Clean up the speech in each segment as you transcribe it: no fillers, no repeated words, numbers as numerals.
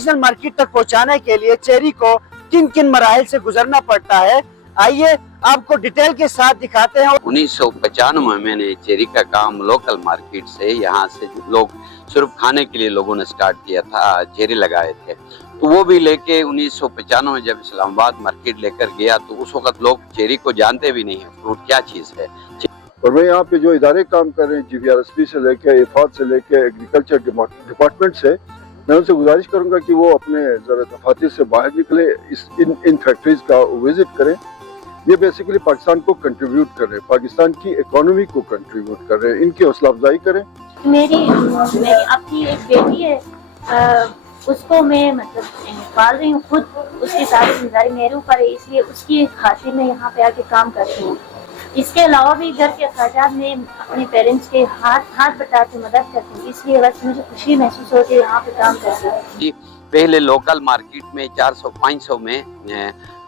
International market तक पहुंचाने के लिए चेरी को किन किन मराहिल से गुजरना पड़ता है, आइए आपको डिटेल के साथ दिखाते हैं। 1995 में मैंने चेरी का काम लोकल मार्केट से, यहाँ से लोग सिर्फ खाने के लिए लोगों ने स्टार्ट किया था, चेरी लगाए थे। तो वो भी लेके 1995 में जब इस्लामाबाद मार्केट लेकर गया तो उस वक्त लोग चेरी को जानते भी नहीं है फ्रूट क्या चीज़ है। और मैं यहाँ पे जो इदारे काम कर रहे हैं, GVRSP से लेके इफाद से लेके एग्रीकल्चर डिपार्टमेंट से, मैं उनसे गुजारिश करूंगा कि वो अपने ज़रा दफातर से बाहर निकले, इन फैक्ट्रीज का विजिट करें। ये बेसिकली पाकिस्तान को कंट्रीब्यूट कर रहे हैं, पाकिस्तान की इकोनॉमी को कंट्रीब्यूट कर रहे हैं, इनकी हौसला अफजाई करें। मेरी अपनी एक बेटी है, उसको मैं पाल रही हूँ खुद, उसकी सारी जिम्मेदारी मेरे ऊपर है, इसलिए उसकी खातिर मैं यहाँ पे आके काम करती हूँ। इसके अलावा भी घर के अखराजात में अपने पेरेंट्स के हाथ बटा के मदद करती हूँ, इसलिए बस मुझे खुशी महसूस होती है यहाँ पे काम करती हूँ। पहले लोकल मार्केट में 400-500 में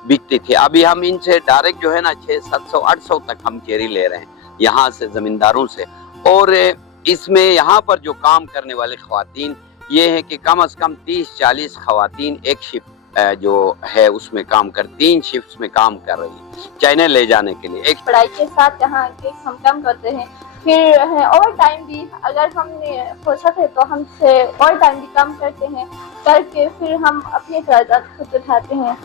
बिकती थी, अभी हम इनसे डायरेक्ट जो है ना 600-700-800 तक हम चेरी ले रहे हैं यहाँ से जमींदारों से। और इसमें यहाँ पर जो काम करने वाले ख्वातीन ये है कि कम से कम 30-40 ख्वातीन एक शिफ्ट जो है उसमें काम कर, 3 शिफ्ट्स में काम कर रही है चाइना ले जाने के लिए। एक पढ़ाई के साथ यहाँ के हम काम करते हैं, फिर ओवर टाइम भी अगर हमने फुर्सत है तो हमसे ओवर टाइम भी काम करते हैं, करके फिर हम अपने अखराजात खुद उठाते हैं।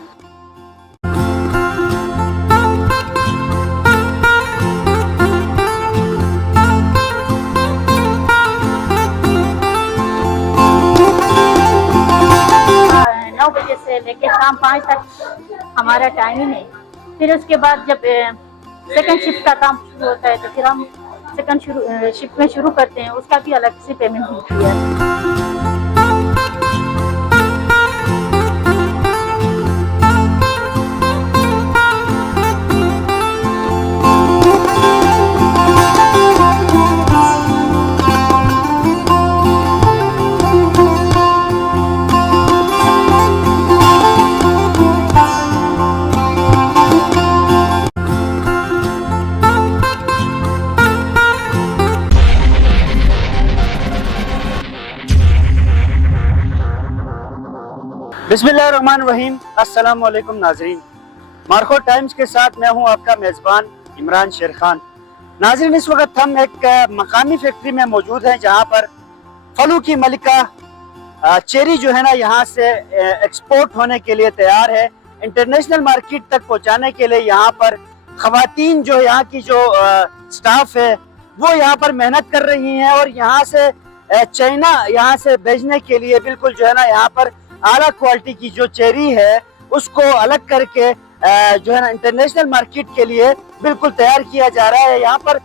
बजे से लेकर शाम 5 तक हमारा टाइमिंग है। फिर उसके बाद जब सेकंड शिफ्ट का काम शुरू होता है तो फिर हम सेकंड शिफ्ट में शुरू करते हैं, उसका भी अलग से पेमेंट होती है। बिस्मिल्लाहिर्रहमानिर्रहीम, अस्सलाम वालेकुम नाजरीन। मार्को टाइम्स के साथ मैं हूं आपका मेज़बान इमरान शेर खान। नाजरीन, इस वक्त हम एक मकामी फैक्ट्री में मौजूद हैं जहां पर फलों की मलिका चेरी जो है ना यहाँ से एक्सपोर्ट होने के लिए तैयार है। इंटरनेशनल मार्केट तक पहुँचाने के लिए यहाँ पर ख़वातीन जो यहाँ की जो स्टाफ है वो यहाँ पर मेहनत कर रही हैं और यहाँ से चाइना यहाँ से भेजने के लिए बिल्कुल जो है ना यहाँ पर आला क्वालिटी की जो चेरी है उसको अलग करके जो है ना इंटरनेशनल मार्केट के लिए बिल्कुल तैयार किया जा रहा है। यहाँ पर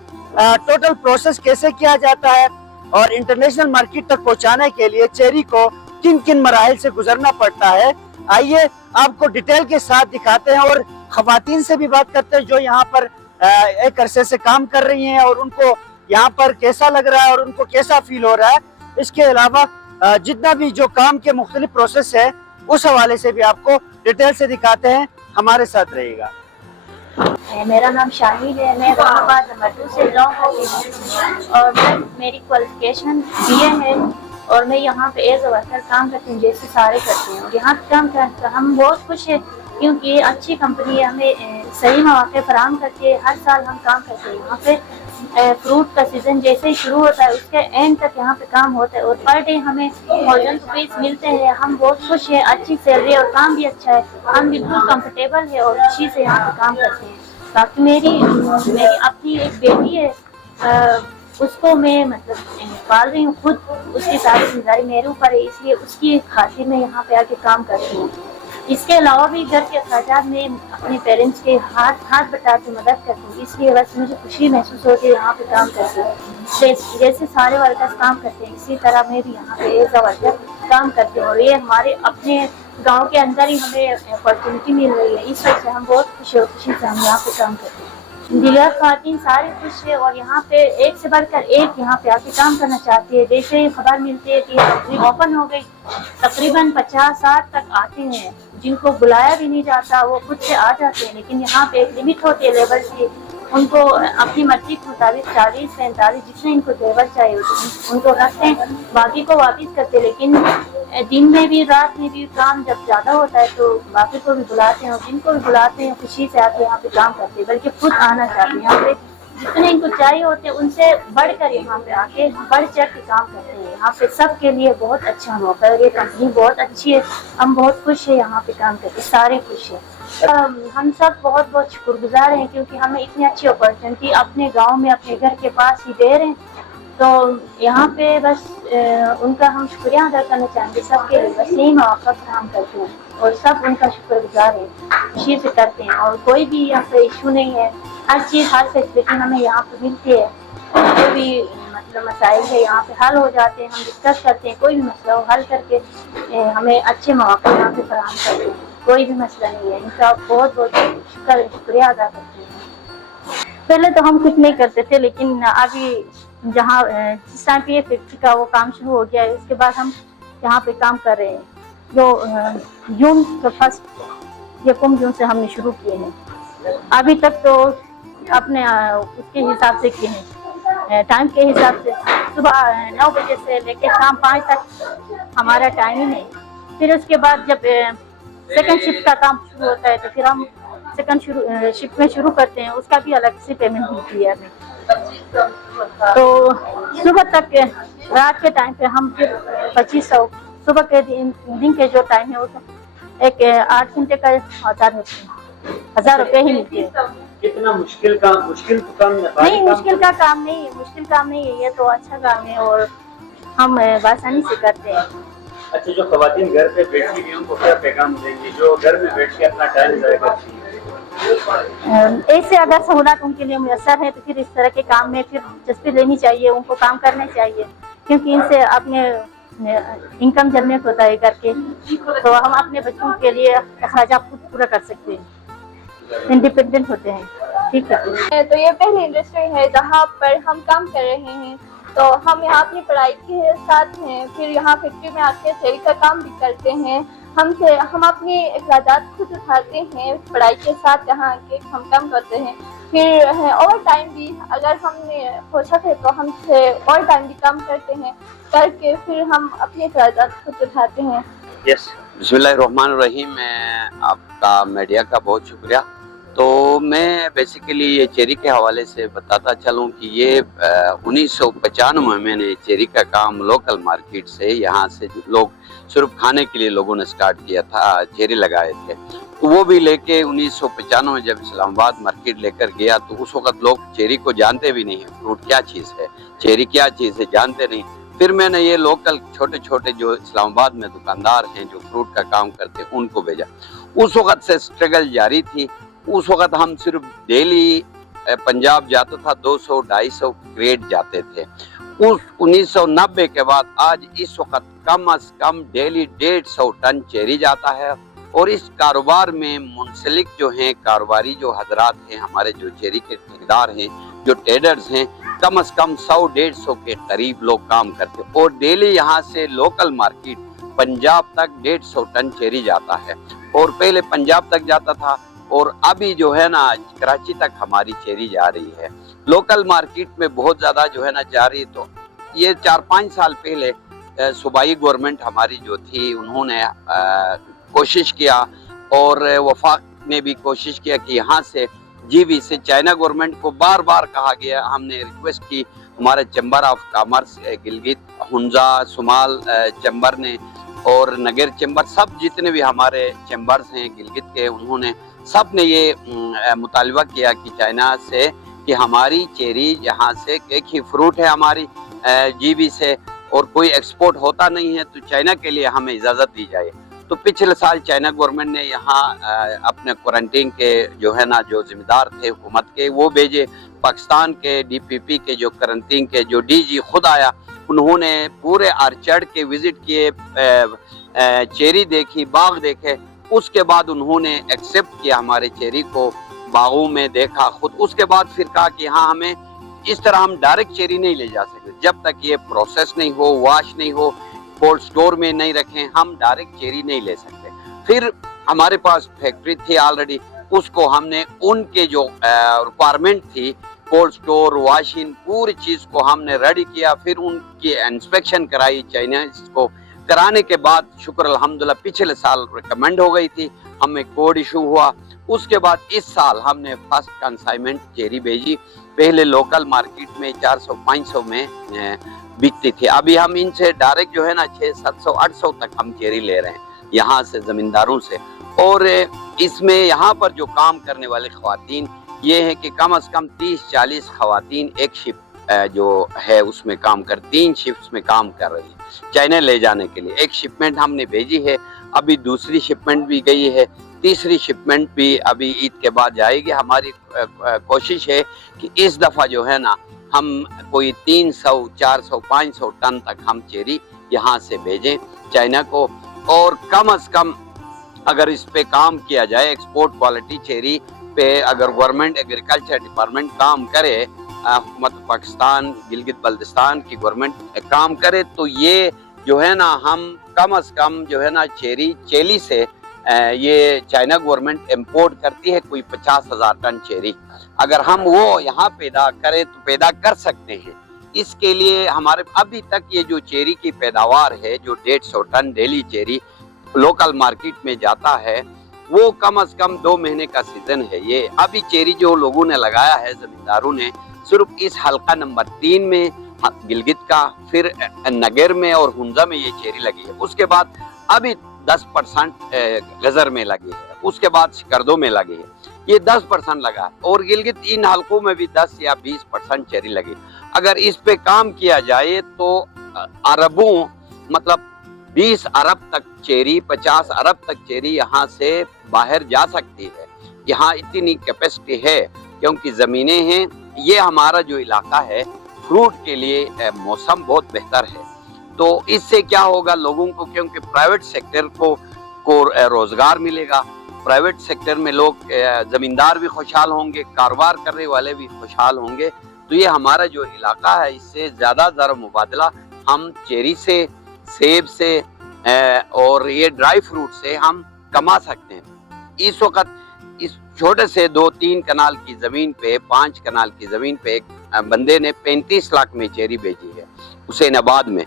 टोटल प्रोसेस कैसे किया जाता है और इंटरनेशनल मार्केट तक पहुँचाने के लिए चेरी को किन किन मराहिल से गुजरना पड़ता है, आइए आपको डिटेल के साथ दिखाते हैं और ख़वातीन से भी बात करते हैं जो यहाँ पर एक अरसे से काम कर रही हैं और उनको यहाँ पर कैसा लग रहा है और उनको कैसा फील हो रहा है। इसके अलावा जितना भी जो काम के मुख्तलिफ प्रोसेस है उस हवाले से भी आपको डिटेल से दिखाते हैं, हमारे साथ रहिएगा। मेरा नाम शाहिद है, मैं इस्लामाबाद नंबर 2 से बिलोंग करती हूँ और मेरी क्वालिफिकेशन BA है और मैं यहाँ पे एज ए वर्कर काम करती हूँ जैसे सारे करते हैं। और यहाँ काम कर हम बहुत खुश हैं क्योंकि ये अच्छी कंपनी है, हमें सही मौके फराहम करके हर साल हम काम करते हैं। यहाँ पे फ्रूट का सीजन जैसे ही शुरू होता है उसके एंड तक यहाँ पे काम होता है और पर डे हमें 1000 रुपीज़ मिलते हैं। हम बहुत खुश हैं, अच्छी सैलरी और काम भी अच्छा है, हम बिल्कुल कंफर्टेबल है और खुशी से यहाँ पे काम करते हैं। बाकी मेरी अपनी एक बेटी है, उसको मैं पाल रही हूँ खुद, उसकी सारी जिम्मेदारी मेरे ऊपर है, इसलिए उसकी खातिर मैं यहाँ पे आके काम करती हूँ। इसके अलावा भी घर के अखराजात में अपने पेरेंट्स के हाथ बटा के मदद करती हूँ, इसलिए बस मुझे खुशी महसूस होती है यहाँ पे काम करती हूँ। जैसे सारे वर्कर्स काम करते हैं इसी तरह मैं भी यहाँ पे एज अ वर्कर काम करती हूँ और ये हमारे अपने गांव के अंदर ही हमें अपॉर्चुनिटी मिल रही है, इस वजह से हम बहुत खुशी से हम यहाँ पे काम करते हैं। दिगर ख़वातीन सारे खुश है और यहाँ पे एक से बढ़कर एक यहाँ पे आके काम करना चाहती है। जैसे ही खबर मिलती है कि फैक्ट्री ओपन हो गई, तकरीबन 50-60 तक आते हैं, जिनको बुलाया भी नहीं जाता वो खुद से आ जाते हैं, लेकिन यहाँ पे एक लिमिट होती है लेबर की, उनको अपनी मर्जी के मुताबिक 40-45 जितने इनको जेवर चाहिए होते उनको रखते हैं, बाकी को वापिस करते। लेकिन दिन में भी रात में भी काम जब ज़्यादा होता है तो बाकी को भी बुलाते हैं और जिनको भी बुलाते हैं खुशी से आके यहाँ पे काम करते हैं, बल्कि खुद आना चाहते हैं। यहाँ पे जितने इनको चाहिए होते हैं उनसे बढ़कर यहाँ पे आके बढ़ चढ़ के काम करते हैं। यहाँ पे सबके लिए बहुत अच्छा मौका है, ये कंपनी बहुत अच्छी है, हम बहुत खुश है यहाँ पे काम करके, सारे खुश हैं। हम सब बहुत बहुत शुक्रगुजार हैं क्योंकि हमें इतनी अच्छी अपॉर्चुनिटी अपने गांव में अपने घर के पास ही दे रहे हैं। तो यहाँ पे बस उनका हम शुक्रिया अदा करना चाहेंगे सबके लिए, बस यही मौका फराहम करते हैं और सब उनका शुक्रगुजार है, खुशी से करते हैं। और कोई भी यहाँ पे इशू नहीं है, हर चीज़ हर फैसिलिटी हमें यहाँ पे मिलती है। कोई भी मतलब मसाइल है यहाँ पे हल हो जाते हैं, हम डिस्कस करते हैं, कोई भी मसला हो हल करके हमें अच्छे मौके यहाँ पे फराहम करते हैं, कोई भी मसला नहीं है। इनका बहुत बहुत शुक्रिया अदा करते हैं। पहले तो हम कुछ नहीं करते थे, लेकिन अभी जहाँ जिस टाइम पे ये फैक्ट्री का वो काम शुरू हो गया है उसके बाद हम यहाँ पे काम कर रहे हैं। जो जून का फर्स्ट या कम जून से हमने शुरू किए हैं, अभी तक तो अपने उसके हिसाब से किए हैं, टाइम के हिसाब से। सुबह 9 बजे से लेकर शाम 5 तक हमारा टाइमिंग है। फिर उसके बाद जब सेकंड शिफ्ट का काम शुरू होता है तो फिर हम सेकंड शिफ्ट में शुरू करते हैं, उसका भी अलग से पेमेंट मिलती है हमें। तो सुबह तक रात के टाइम पे हम फिर 2500, सुबह के दिन के जो टाइम है वो एक 8 घंटे का 1000 रुपये ही मिलते हैं। कितना मुश्किल तो काम नहीं, मुश्किल काम नहीं है, ये तो अच्छा काम है और हम आसानी से करते हैं। अच्छा, जो खवातीन घर पे बैठी हुई उनको क्या पैगाम देंगे जो घर में बैठ के अपना टाइम ज़ाया करती हैं? ऐसे अगर सहूलत उनके लिए मुयसर है तो फिर इस तरह के काम में फिर दिलचस्पी लेनी चाहिए, उनको काम करना चाहिए, क्योंकि इनसे अपने इनकम जनरेट होता है करके, तो हम अपने बच्चों के लिए अखराजात खुद पूरा कर सकते हैं, इंडिपेंडेंट होते हैं। ठीक है, तो ये पहली इंडस्ट्री है जहाँ पर हम काम कर रहे हैं। तो हम यहाँ अपनी पढ़ाई के साथ हैं, फिर यहाँ फैक्ट्री में आके चेरी का काम भी करते हैं। हम अपनी अखराजात खुद उठाते हैं, पढ़ाई के साथ यहाँ आके हम काम करते हैं। फिर ओवर टाइम भी अगर हमने हो सके तो हमसे ओवर टाइम भी काम करते हैं, करके फिर हम अपनी अखराजात खुद उठाते हैं। यस, बिस्मिल्लाहिर्रहमानिर्रहीम। आपका मीडिया का बहुत शुक्रिया। तो मैं बेसिकली ये चेरी के हवाले से बताता चलूँ कि ये 1995 में ने चेरी का काम लोकल मार्केट से यहाँ से लोग सिर्फ खाने के लिए लोगों ने स्टार्ट किया था, चेरी लगाए थे। तो वो भी लेके 1995 में जब इस्लामाबाद मार्केट लेकर गया तो उस वक्त लोग चेरी को जानते भी नहीं, फ्रूट क्या चीज़ है, चेरी क्या चीज़ है जानते नहीं। फिर मैंने ये लोकल छोटे छोटे जो इस्लामाबाद में दुकानदार हैं जो फ्रूट का काम करते हैं उनको भेजा। उस वक्त से स्ट्रगल जारी थी। उस वक्त हम सिर्फ डेली पंजाब जाता था, 200-250 क्रेट जाते थे। उस 1990 के बाद आज इस वक्त कम अज कम डेली 150 टन चेरी जाता है। और इस कारोबार में मुंसलिक जो हैं कारोबारी जो हजरात हैं, हमारे जो चेरी के ठेकेदार हैं, जो ट्रेडर्स हैं, कम अज कम 100-150 के करीब लोग काम करते हैं। और डेली यहाँ से लोकल मार्केट पंजाब तक 150 टन चेरी जाता है। और पहले पंजाब तक जाता था और अभी जो है ना कराची तक हमारी चेरी जा रही है। लोकल मार्केट में बहुत ज़्यादा जो है ना जा रही है। तो ये 4-5 साल पहले सूबाई गवर्नमेंट हमारी जो थी उन्होंने कोशिश किया और वफाक ने भी कोशिश किया कि यहाँ से जीबी से चाइना गवर्नमेंट को बार बार कहा गया, हमने रिक्वेस्ट की, हमारे chamber of commerce Gilgit, Hunza, Sumal chamber ने और नगर चैम्बर, सब जितने भी हमारे चैम्बर्स हैं गिलगित के, उन्होंने सब ने ये मुतालबा किया कि चाइना से कि हमारी चेरी यहाँ से एक ही फ्रूट है हमारी जीबी से और कोई एक्सपोर्ट होता नहीं है, तो चाइना के लिए हमें इजाज़त दी जाए। तो पिछले साल चाइना गवर्नमेंट ने यहाँ अपने क्वारंटीन के जो है ना जो जिम्मेदार थे हुकूमत के वो भेजे। पाकिस्तान के DPP के जो क्वारंटीन के जो DG खुद आया, उन्होंने पूरे आर्चर्ड के विजिट किए, चेरी देखी, बाग देखे। उसके बाद उन्होंने एक्सेप्ट किया हमारे चेरी को, बागों में देखा खुद। उसके बाद फिर कहा कि हाँ हमें इस तरह हम डायरेक्ट चेरी नहीं ले जा सकते जब तक ये प्रोसेस नहीं हो, वॉश नहीं हो, कोल्ड स्टोर में नहीं रखें, हम डायरेक्ट चेरी नहीं ले सकते। फिर हमारे पास फैक्ट्री थी ऑलरेडी, उसको हमने उनके जो रिक्वायरमेंट थी, कोल्ड स्टोर, वॉशिंग, पूरी चीज़ को हमने रेडी किया, फिर उनकी इंस्पेक्शन कराई। चाइना को कराने के बाद शुक्र अल्हम्दुलिल्लाह पिछले साल रिकमेंड हो गई थी, हमें कोड इशू हुआ। उसके बाद इस साल हमने फर्स्ट कंसाइनमेंट चेरी भेजी। पहले लोकल मार्केट में 400-500 में बिकती थी, अभी हम इनसे डायरेक्ट जो है ना 600-700-800 तक हम चेरी ले रहे हैं यहाँ से, ज़मींदारों से। और इसमें यहाँ पर जो काम करने वाले ख़वातीन ये है कि कम से कम 30-40 ख़वातीन एक शिप जो है उसमें काम कर, 3 शिफ्ट्स में काम कर रही है चाइना ले जाने के लिए। एक शिपमेंट हमने भेजी है, अभी दूसरी शिपमेंट भी गई है, तीसरी शिपमेंट भी अभी ईद के बाद जाएगी। हमारी कोशिश है कि इस दफ़ा जो है ना हम कोई 300, 400, 500 टन तक हम चेरी यहाँ से भेजें चाइना को। और कम से कम अगर इस पे काम किया जाए, एक्सपोर्ट क्वालिटी चेरी पे अगर गवर्नमेंट एग्रीकल्चर डिपार्टमेंट काम करे, हुकूमत पाकिस्तान, गिलगित बल्तिस्तान की गवर्नमेंट काम करे, तो ये जो है ना हम कम से कम जो है ना चेली से ये चाइना गवर्नमेंट इंपोर्ट करती है कोई 50,000 टन चेरी। अगर हम वो यहाँ पैदा करें तो पैदा कर सकते हैं। इसके लिए हमारे अभी तक ये जो चेरी की पैदावार है, जो 150 ton daily cherry local market में जाता है, वो कम से कम 2 महीने का सीजन है। ये अभी चेरी जो लोगों ने लगाया है, जमींदारों ने, सिर्फ इस हल्का नंबर 3 में गिलगित का, फिर नगर में और हुंजा में ये चेरी लगी है। उसके बाद अभी 10% गजर में लगी है, उसके बाद शिकरदो में लगी है, ये 10% लगा। और गिलगित इन हल्कों में भी 10 या 20% चेरी लगी। अगर इस पे काम किया जाए तो अरबों मतलब 20 अरब तक चेरी, 50 अरब तक चेरी यहाँ से बाहर जा सकती है। यहाँ इतनी कैपेसिटी है क्योंकि ज़मीनें हैं। ये हमारा जो इलाका है फ्रूट के लिए मौसम बहुत बेहतर है। तो इससे क्या होगा लोगों को, क्योंकि प्राइवेट सेक्टर को रोजगार मिलेगा, प्राइवेट सेक्टर में लोग ज़मींदार भी खुशहाल होंगे, कारोबार करने वाले भी खुशहाल होंगे। तो ये हमारा जो इलाका है इससे ज़्यादा ज़र मुबादला हम चेरी से, सेब से और ये ड्राई फ्रूट से हम कमा सकते हैं। इस वक्त इस छोटे से 2-3 कनाल की ज़मीन पे, 5 कनाल की ज़मीन पे एक बंदे ने 35 लाख में चेरी बेची है हुसैनाबाद में।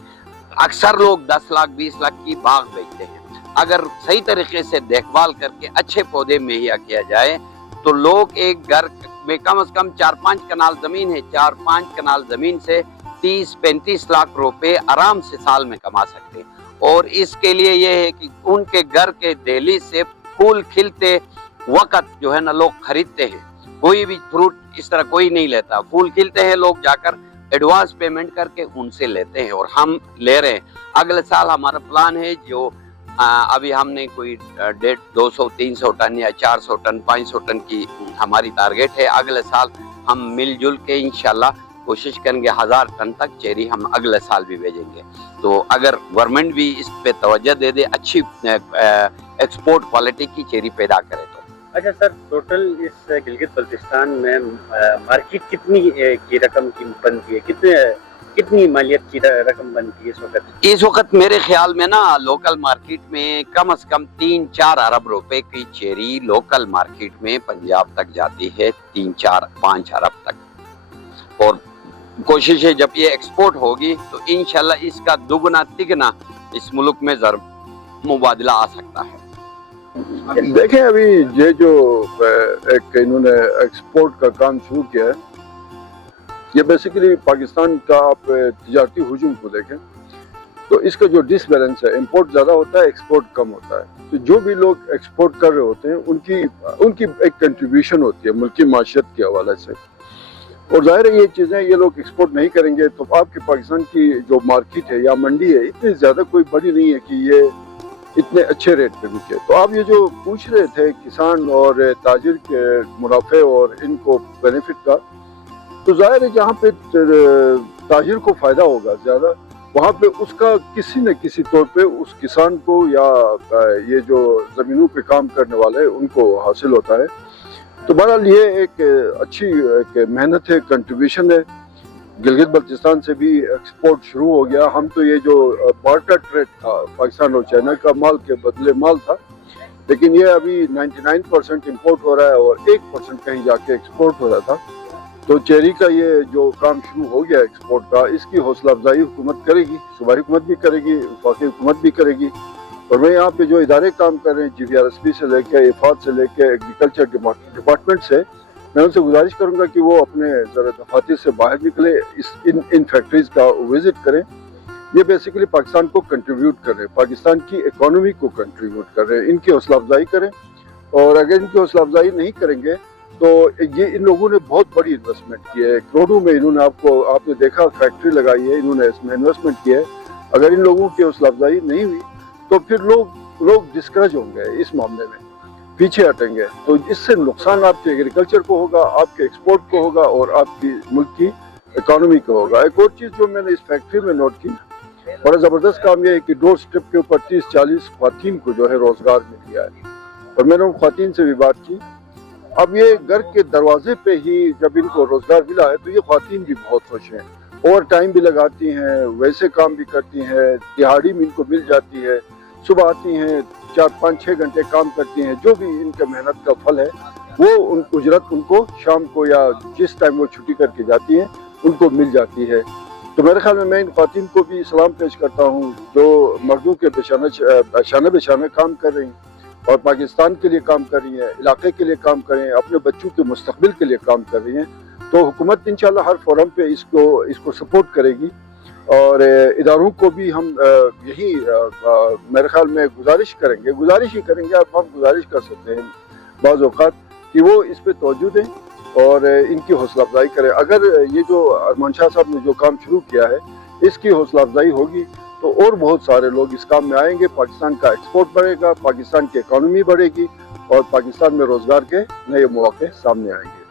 अक्सर लोग 10 लाख 20 लाख की बाग बेचते हैं। अगर सही तरीके से देखभाल करके अच्छे पौधे मुहैया किया जाए तो लोग एक घर में कम से कम 4-5 कनाल ज़मीन है, 4-5 कनाल ज़मीन से 30-35 लाख रुपए आराम से साल में कमा सकते हैं। और इसके लिए ये है कि उनके घर के डेली से फूल खिलते वक्त जो है ना लोग खरीदते हैं। कोई भी फ्रूट इस तरह कोई नहीं लेता, फूल खिलते हैं लोग जाकर एडवांस पेमेंट करके उनसे लेते हैं और हम ले रहे हैं। अगले साल हमारा प्लान है जो अभी हमने कोई 200-300 टन या 400 टन 500 टन की हमारी टारगेट है। अगले साल हम मिलजुल के इंशाल्लाह कोशिश करेंगे 1000 टन तक चेरी हम अगले साल भी भेजेंगे। तो अगर गवर्नमेंट भी इस पे तवज्जो दे दे, अच्छी एक्सपोर्ट क्वालिटी की चेरी पैदा करे तो। अच्छा सर, टोटल इस गिलगित बल्तिस्तान में मार्केट कितनी की रकम की बनती है, कितनी मालियत की रकम बनती है इस वक्त? इस वक्त मेरे ख्याल में ना लोकल मार्केट में कम से कम 3-4 अरब रुपए की चेरी लोकल मार्केट में पंजाब तक जाती है, 3-4-5 अरब तक। और कोशिश है जब ये एक्सपोर्ट होगी तो इंशाल्लाह इसका दुगना तिगना इस मुल्क में ज़रूर मुबादला आ सकता है। देखें अभी ये जो एक इन्होंने एक्सपोर्ट का काम शुरू किया है, ये बेसिकली पाकिस्तान का आप तिजारती हुजूम को देखें तो इसका जो डिसबैलेंस है, इंपोर्ट ज़्यादा होता है, एक्सपोर्ट कम होता है। तो जो भी लोग एक्सपोर्ट कर रहे होते हैं उनकी एक कंट्रीब्यूशन होती है मुल्की माशियत के हवाले से। और जाहिर है ये चीज़ें ये लोग एक्सपोर्ट नहीं करेंगे तो आपके पाकिस्तान की जो मार्केट है या मंडी है इतनी ज़्यादा कोई बड़ी नहीं है कि ये इतने अच्छे रेट पे बिके। तो आप ये जो पूछ रहे थे किसान और ताजिर के मुनाफे और इनको बेनिफिट का, तो जाहिर है जहाँ पे ताजिर को फ़ायदा होगा ज़्यादा, वहाँ पे उसका किसी न किसी तौर पे उस किसान को या ये जो ज़मीनों पे काम करने वाले हैं उनको हासिल होता है। तो बहरहाल ये एक अच्छी एक मेहनत है, कंट्रीब्यूशन है। गिलगित बल्तिस्तान से भी एक्सपोर्ट शुरू हो गया। हम तो ये जो बार्टर ट्रेड था पाकिस्तान और चाइना का, माल के बदले माल था, लेकिन ये अभी 99% इम्पोर्ट हो रहा है और 1% कहीं जाके एक्सपोर्ट हो रहा था। तो चेरी का ये जो काम शुरू हो गया एक्सपोर्ट का, इसकी हौसला अफजाई हुकूमत करेगी, सूबाई हुकूमत भी करेगी, वफाकी हुकूमत भी करेगी। और मैं यहाँ पे जो इदारे काम कर रहे हैं, GVRSP से लेके इफाद से लेके एग्रीकल्चर डिपार्टमेंट से, मैं उनसे गुजारिश करूँगा कि वो अपने ज़रा दफातर से बाहर निकले, इन फैक्ट्रीज़ का विज़िट करें। ये बेसिकली पाकिस्तान को कंट्रीब्यूट कर रहे हैं, पाकिस्तान की इकोनॉमी को कंट्रीब्यूट कर रहे हैं, इनकी हौसला अफजाई करें। और अगर इनकी हौसला अफजाई नहीं करेंगे तो ये इन लोगों ने बहुत बड़ी इन्वेस्टमेंट की है, करोड़ों में इन्होंने आपने देखा फैक्ट्री लगाई है, इन्होंने इसमें इन्वेस्टमेंट किया है। अगर इन लोगों की हौसला अफजाई नहीं हुई तो फिर लोग डिस्करेज होंगे, इस मामले में पीछे हटेंगे। तो इससे नुकसान आपके एग्रीकल्चर को होगा, आपके एक्सपोर्ट को होगा और आपकी मुल्क की इकोनॉमी को होगा। एक और चीज़ जो मैंने इस फैक्ट्री में नोट की, बड़ा ज़बरदस्त काम यह है कि डोर स्टेप के ऊपर 30-40 ख्वातीन को जो है रोज़गार मिल गया है। और मैंने उन ख्वातीन से भी बात की। अब ये घर के दरवाजे पे ही जब इनको रोज़गार मिला है तो ये ख्वातीन भी बहुत खुश हैं, ओवर टाइम भी लगाती हैं, वैसे काम भी करती हैं, दिहाड़ी भी इनको मिल जाती है, सुबह आती हैं 4-5-6 घंटे काम करती हैं, जो भी इनके मेहनत का फल है वो उजरत उनको शाम को या जिस टाइम वो छुट्टी करके जाती हैं उनको मिल जाती है। तो मेरे ख्याल में मैं इन ख्वातीन को भी सलाम पेश करता हूँ जो मर्दों के शाना बेशाना काम कर रही हैं और पाकिस्तान के लिए काम कर रही हैं, इलाके के लिए काम कर रही हैं, अपने बच्चों के मुस्तकबिल के लिए काम कर रही हैं। तो हुकूमत इंशाल्लाह हर फोरम पे इसको सपोर्ट करेगी। और इदारों को भी हम यही मेरे ख्याल में गुजारिश ही करेंगे। अब हम गुजारिश कर सकते हैं बाज़ औक़ात कि वो इस पे तवज्जो दें और इनकी हौसला अफजाई करें। अगर ये जो अरमान शाह साहब ने जो काम शुरू किया है इसकी हौसला अफजाई होगी तो और बहुत सारे लोग इस काम में आएंगे, पाकिस्तान का एक्सपोर्ट बढ़ेगा, पाकिस्तान की इकोनॉमी बढ़ेगी और पाकिस्तान में रोज़गार के नए मौके सामने आएंगे।